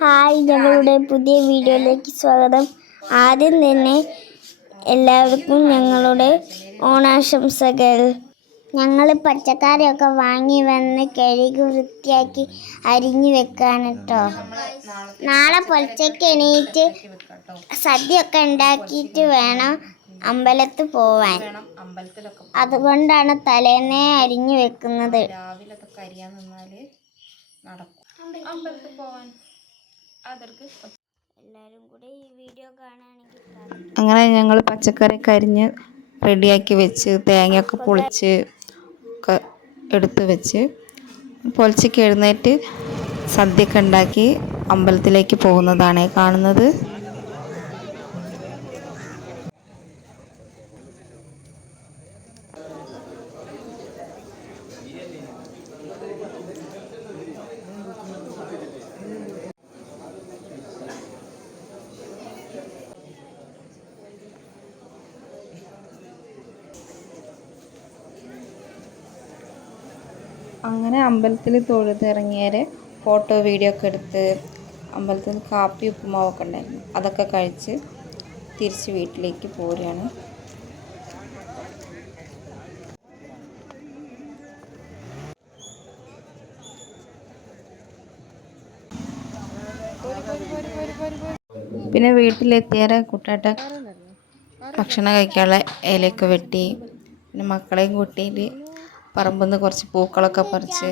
Hi ഞങ്ങളുടെ പുതിയ വീഡിയോയിലേക്ക് സ്വാഗതം. ആദ്യം തന്നെ എല്ലാവർക്കും ഞങ്ങളുടെ ഓണാശംസകൾ. ഞങ്ങൾ പച്ചക്കറിയൊക്കെ വാങ്ങി വന്ന് കഴുകി വൃത്തിയാക്കി അരിഞ്ഞു വെക്കാണ് കേട്ടോ നാളെ പൊലച്ചയ്ക്ക് എണീറ്റ് സദ്യയൊക്കെ ഉണ്ടാക്കിയിട്ട് വേണം അമ്പലത്ത് പോവാൻ. അതുകൊണ്ടാണ് തലേന്നേ അരിഞ്ഞു വെക്കുന്നത്. രാവിലെ അരിയാൻ നടക്കും. അമ്പലത്തിൽ പോവാൻ. അതർക്ക് എല്ലാവരും കൂടി ഈ വീഡിയോ കാണുകയാണെങ്കിൽ അങ്ങനെ ഞങ്ങൾ പച്ചക്കറി കരിഞ്ഞ് റെഡിയാക്കി വെച്ച് തേങ്ങയൊക്കെ പൊളിച്ച് ഒക്കെ എടുത്ത് വെച്ച് പൊളിച്ചൊക്കെ എഴുന്നേറ്റ് സദ്യയൊക്കെ ഉണ്ടാക്കി അമ്പലത്തിലേക്ക് പോകുന്നതാണ് കാണുന്നത്. അങ്ങനെ അമ്പലത്തിൽ തൊഴുതിറങ്ങിയാൽ ഫോട്ടോ വീഡിയോ ഒക്കെ എടുത്ത് അമ്പലത്തിൽ കാപ്പി ഉപ്പുമാവൊക്കെ ഉണ്ടായിരുന്നു. അതൊക്കെ കഴിച്ച് തിരിച്ച് വീട്ടിലേക്ക് പോരുകയാണ്. പിന്നെ വീട്ടിലെത്തിയാൽ കുട്ടിയുടെ ഭക്ഷണം കഴിക്കാനുള്ള ഇലയൊക്കെ വെട്ടി പിന്നെ മക്കളെയും കൂട്ടിയിട്ട് പറമ്പിൽ കുറച്ച് പൂക്കളൊക്കെ പറിച്ച്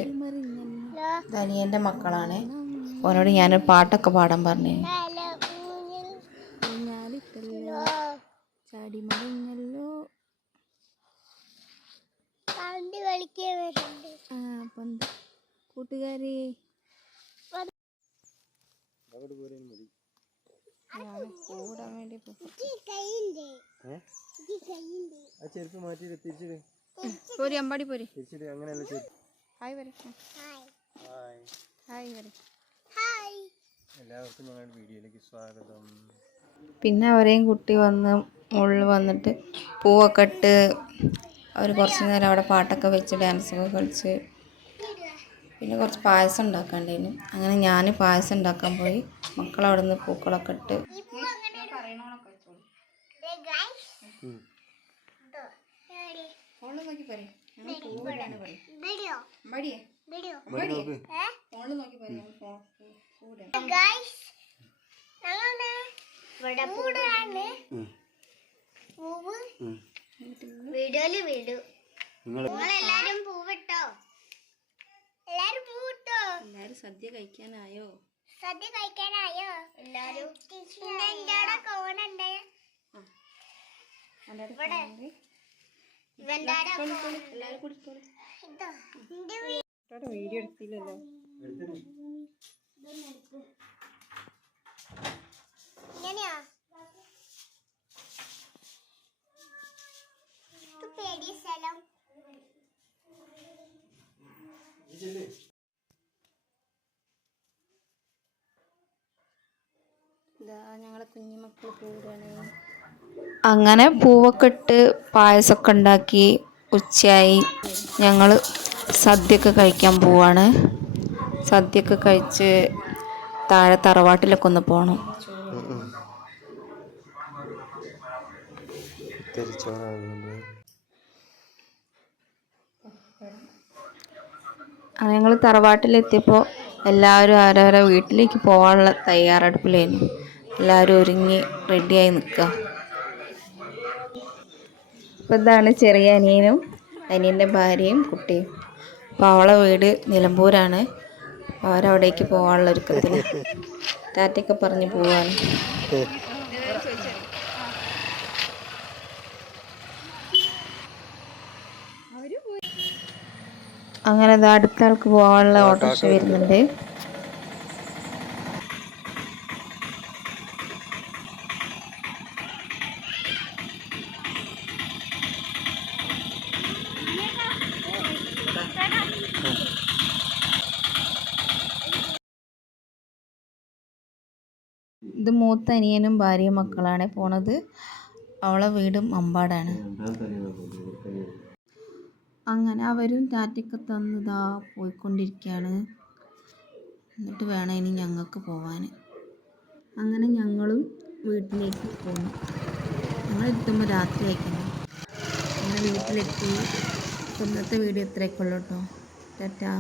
ധനിയന്റെ മക്കളാണ്. ഓനോട് ഞാനൊരു പാട്ടൊക്കെ പാടാൻ പറഞ്ഞു. വരുന്നുണ്ട് കൂട്ടുകാരി. കൂടാൻ വേണ്ടി ചെരുപ്പ് മാറ്റി തിരിച്ചിട്. പോരി അമ്പാടി പോരി. ഹായ് വരെ. വരെ. എല്ലാവർക്കും ഞങ്ങളുടെ വീഡിയോയിലേക്ക് സ്വാഗതം. പിന്നെ അവരെയും കുട്ടി വന്ന് മുകളിൽ വന്നിട്ട് പൂവൊക്കെ ഇട്ട് അവർ കുറച്ച് നേരം അവിടെ പാട്ടൊക്കെ വെച്ച് ഡാൻസൊക്കെ കളിച്ച്. പിന്നെ കുറച്ച് പായസം ഉണ്ടാക്കാണ്ടായിരുന്നു. അങ്ങനെ ഞാൻ പായസം ഉണ്ടാക്കാൻ പോയി. മക്കൾ അവിടെ നിന്ന് പൂക്കളൊക്കെ ഇട്ട് വീഡിയോ. വീഡിയോ. മടി നോക്ക്. ഗൈസ് ഞങ്ങളുടെ ഇവിടെ പൂടാണ് പൂവ്. വീഡിയോയിൽ വീടു. നിങ്ങൾ നിങ്ങളെല്ലാരും പൂവിട്ടോ? എല്ലാരും പൂവിട്ടോ? എല്ലാരും സദ്യ കഴിക്കാനായോ? സദ്യ കഴിക്കാനായോ? എല്ലാരും. കോണുണ്ട്? ഇവിടെ. വീഡിയോ എടുത്തില്ലല്ലോ. ഇത് ഞങ്ങളെ കുഞ്ഞുമക്കൾ കൂടാണ് അങ്ങനെ പൂവൊക്കെ ഇട്ട് പായസമൊക്കെ ഉണ്ടാക്കി ഉച്ചയായി. ഞങ്ങൾ സദ്യയൊക്കെ കഴിക്കാൻ പോവാണ്. സദ്യയൊക്കെ കഴിച്ച് താഴെ തറവാട്ടിലൊക്കെ ഒന്ന് പോകണം ഞങ്ങൾ തറവാട്ടിലെത്തിയപ്പോൾ എല്ലാവരും അവരവരെ വീട്ടിലേക്ക് പോകാനുള്ള തയ്യാറെടുപ്പിലായിരുന്നു എല്ലാവരും ഒരുങ്ങി റെഡിയായി നിൽക്കുക അപ്പോൾ ഇതാണ് ചെറിയ അനിയനും അനിയന്റെ ഭാര്യയും കുട്ടിയും. അപ്പോൾ അവളെ വീട് നിലമ്പൂരാണ്. അവരവിടേക്ക് പോകാനുള്ള ഒരുക്കത്തിൽ ടാറ്റയൊക്കെ പറഞ്ഞ് പോവാണ്. അങ്ങനെ ദാ അടുത്ത ആൾക്ക് പോകാനുള്ള ഓട്ടോറിക്ഷ വരുന്നുണ്ട്. ഇത് മൂത്ത അനിയനും ഭാര്യയും മക്കളാണ്. പോണത് അവളെ വീടും അമ്പാടാണ്. അങ്ങനെ അവരും ടാറ്റയൊക്കെ തന്നതാ പോയിക്കൊണ്ടിരിക്കുകയാണ് എന്നിട്ട് വേണം ഇനി ഞങ്ങൾക്ക് പോവാൻ അങ്ങനെ ഞങ്ങളും വീട്ടിലേക്ക് പോകുന്നു ഞങ്ങൾ എത്തുമ്പോൾ രാത്രി ആയിക്കുന്നു അങ്ങനെ വീട്ടിലെത്തി. ഇന്നത്തെ വീഡിയോ ഇത്രയൊക്കെ ഉള്ളൂ കേട്ടോ ടാറ്റാ.